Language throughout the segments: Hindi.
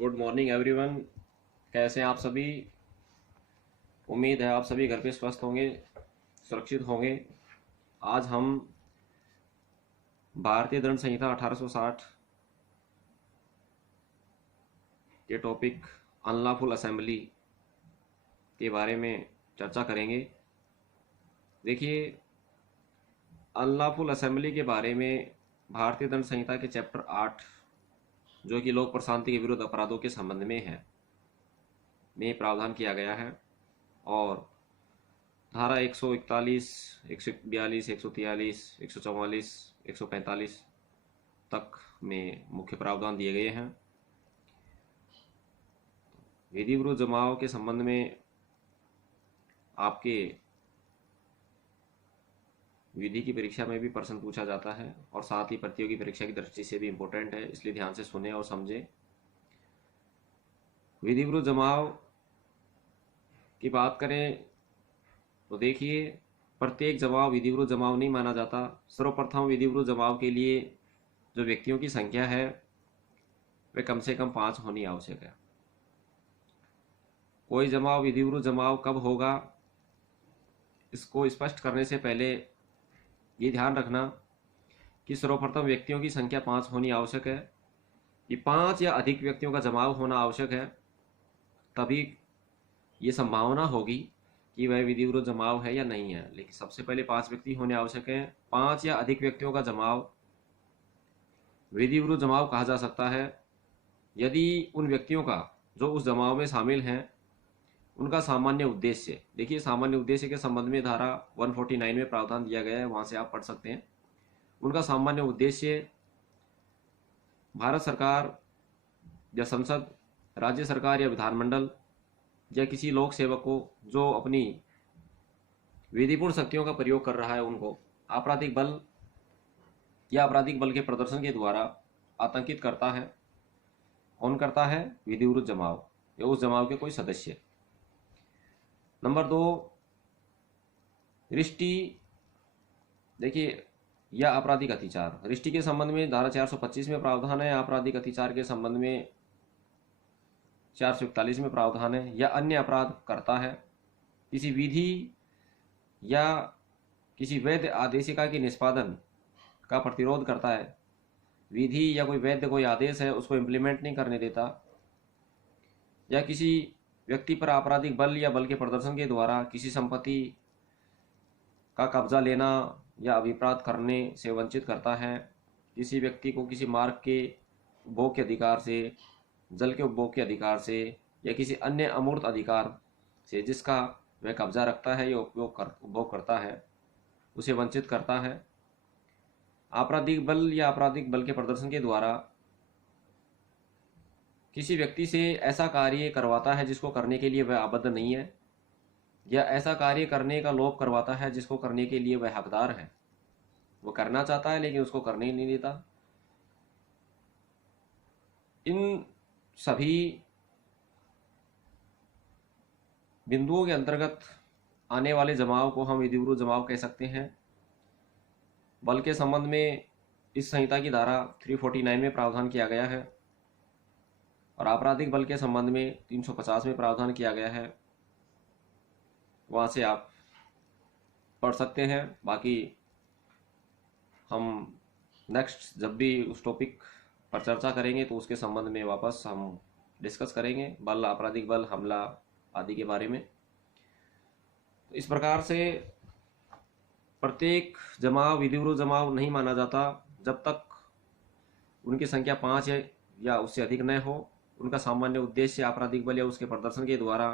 Good morning everyone. कैसे हैं आप सभी? उम्मीद है आप सभी घर पे स्वस्थ होंगे, सुरक्षित होंगे। आज हम भारतीय दंड संहिता 1860 के टॉपिक अनलॉफुल असेंबली के बारे में चर्चा करेंगे। देखिए, अनलॉफुल असेंबली के बारे में भारतीय दंड संहिता के चैप्टर 8, जो कि लोक प्रशांति के विरुद्ध अपराधों के संबंध में है, में प्रावधान किया गया है। और धारा 141, 142, 143, 144, 145 तक में मुख्य प्रावधान दिए गए हैं। विधि विरुद्ध जमाव के संबंध में आपके विधि की परीक्षा में भी प्रश्न पूछा जाता है और साथ ही प्रतियोगी परीक्षा की दृष्टि से भी इम्पोर्टेंट है, इसलिए ध्यान से सुने और समझें। विधि विरुद्ध जमाव की बात करें तो देखिए, प्रत्येक जमाव विधि विरुद्ध जमाव नहीं माना जाता। सर्वप्रथम विधि विरुद्ध जमाव के लिए जो व्यक्तियों की संख्या है वे कम से कम 5 होनी आवश्यक है। कोई जमाव विधि विरुद्ध जमाव कब होगा, इसको स्पष्ट करने से पहले ये ध्यान रखना कि सर्वप्रथम व्यक्तियों की संख्या 5 होनी आवश्यक है। कि 5 या अधिक व्यक्तियों का जमाव होना आवश्यक है, तभी ये संभावना होगी कि वह विधि विरुद्ध जमाव है या नहीं है। लेकिन सबसे पहले 5 व्यक्ति होने आवश्यक हैं। 5 या अधिक व्यक्तियों का जमाव विधि विरुद्ध जमाव कहा जा सकता है यदि उन व्यक्तियों का जो उस जमाव में शामिल हैं उनका सामान्य उद्देश्य, देखिए सामान्य उद्देश्य के संबंध में धारा 149 में प्रावधान दिया गया है, वहां से आप पढ़ सकते हैं। उनका सामान्य उद्देश्य भारत सरकार या संसद, राज्य सरकार या विधानमंडल या किसी लोक सेवक को जो अपनी विधिपूर्ण शक्तियों का प्रयोग कर रहा है उनको आपराधिक बल या आपराधिक बल के प्रदर्शन के द्वारा आतंकित करता है, कौन करता है? विधि विरुद्ध जमाव या उस जमाव के कोई सदस्य। नंबर 2, रिष्टि, देखिए, या आपराधिक अतिचार। रिष्टि के संबंध में धारा 425 में प्रावधान है, आपराधिक अतिचार के संबंध में 441 में प्रावधान है। या अन्य अपराध करता है, किसी विधि या किसी वैध आदेशिका के निष्पादन का प्रतिरोध करता है। विधि या कोई वैध कोई आदेश है उसको इम्प्लीमेंट नहीं करने देता, या किसी व्यक्ति पर आपराधिक बल या बल के प्रदर्शन के द्वारा किसी संपत्ति का कब्जा लेना या अभिप्रात करने से वंचित करता है। किसी व्यक्ति को किसी मार्ग के उपभोग के अधिकार से, जल के उपभोग के अधिकार से या किसी अन्य अमूर्त अधिकार से जिसका वह कब्जा रखता है या उपभोग करता है, उसे वंचित करता है। आपराधिक बल या आपराधिक बल के प्रदर्शन के द्वारा किसी व्यक्ति से ऐसा कार्य करवाता है जिसको करने के लिए वह आबद्ध नहीं है, या ऐसा कार्य करने का लोभ करवाता है जिसको करने के लिए वह हकदार है। वो करना चाहता है लेकिन उसको करने ही नहीं देता। इन सभी बिंदुओं के अंतर्गत आने वाले जमाव को हम विधि विरुद्ध जमाव कह सकते हैं। बल के संबंध में इस संहिता की धारा 349 में प्रावधान किया गया है और आपराधिक बल के संबंध में 350 में प्रावधान किया गया है, वहां से आप पढ़ सकते हैं। बाकी हम नेक्स्ट जब भी उस टॉपिक पर चर्चा करेंगे तो उसके संबंध में वापस हम डिस्कस करेंगे, बल, आपराधिक बल, हमला आदि के बारे में। तो इस प्रकार से प्रत्येक जमाव विधि विरुद्ध जमाव नहीं माना जाता जब तक उनकी संख्या 5 या उससे अधिक न हो। उनका सामान्य उद्देश्य आपराधिक बल या उसके प्रदर्शन के द्वारा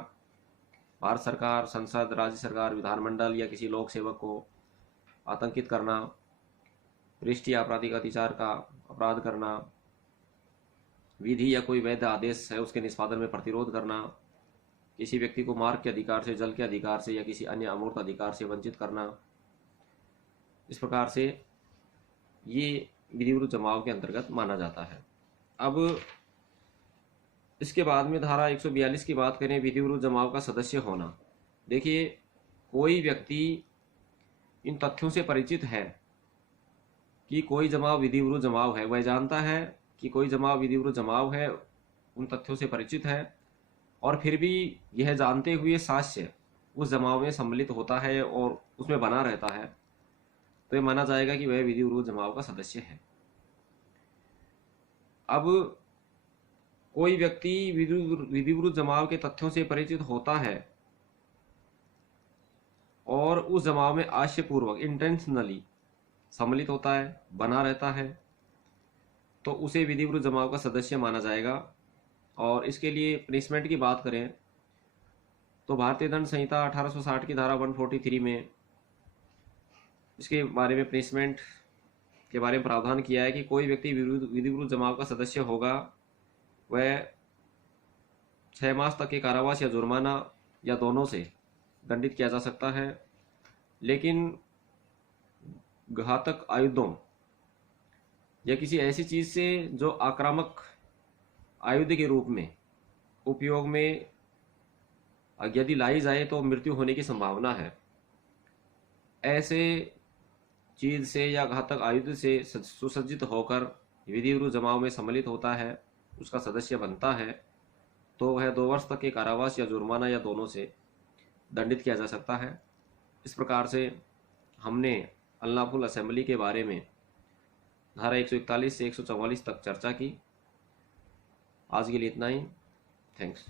भारत सरकार, संसद, राज्य सरकार, विधानमंडल या किसी लोक सेवक को आतंकित करना, रिष्टि आपराधिक अतिचार का अपराध करना, विधि या कोई वैध आदेश है उसके निष्पादन में प्रतिरोध करना, किसी व्यक्ति को मार्ग के अधिकार से, जल के अधिकार से या किसी अन्य अमूर्त अधिकार से वंचित करना। इस प्रकार से ये विधि विरुद्ध जमाव के अंतर्गत माना जाता है। अब इसके बाद में धारा 142 की बात करें, विधि विरुद्ध जमाव का सदस्य होना। देखिए, कोई व्यक्ति इन तथ्यों से परिचित है कि कोई जमाव विधि विरुद्ध जमाव है, वह जानता है कि कोई जमाव विधि विरुद्ध जमाव है, उन तथ्यों से परिचित है और फिर भी यह जानते हुए साक्ष्य उस जमाव में सम्मिलित होता है और उसमें बना रहता है, तो ये माना जाएगा कि वह विधि विरुद्ध जमाव का सदस्य है। अब कोई व्यक्ति विधि विरुद्ध जमाव के तथ्यों से परिचित होता है और उस जमाव में आशयपूर्वक इंटेंशनली सम्मिलित होता है, बना रहता है, तो उसे विधि विरुद्ध जमाव का सदस्य माना जाएगा। और इसके लिए पनिशमेंट की बात करें तो भारतीय दंड संहिता 1860 की धारा 143 में इसके बारे में पनिशमेंट के बारे में प्रावधान किया है कि कोई व्यक्ति विधि विरुद्ध जमाव का सदस्य होगा, वह 6 मास तक के कारावास या जुर्माना या दोनों से दंडित किया जा सकता है। लेकिन घातक आयुधों या किसी ऐसी चीज से जो आक्रामक आयुध के रूप में उपयोग में यदि लाई जाए तो मृत्यु होने की संभावना है, ऐसे चीज से या घातक आयुध से सुसज्जित होकर विधि विरुद्ध जमाव में सम्मिलित होता है, उसका सदस्य बनता है, तो वह 2 वर्ष तक के कारावास या जुर्माना या दोनों से दंडित किया जा सकता है। इस प्रकार से हमने अनलॉफुल असेंबली के बारे में धारा 141 से 144 तक चर्चा की। आज के लिए इतना ही। थैंक्स।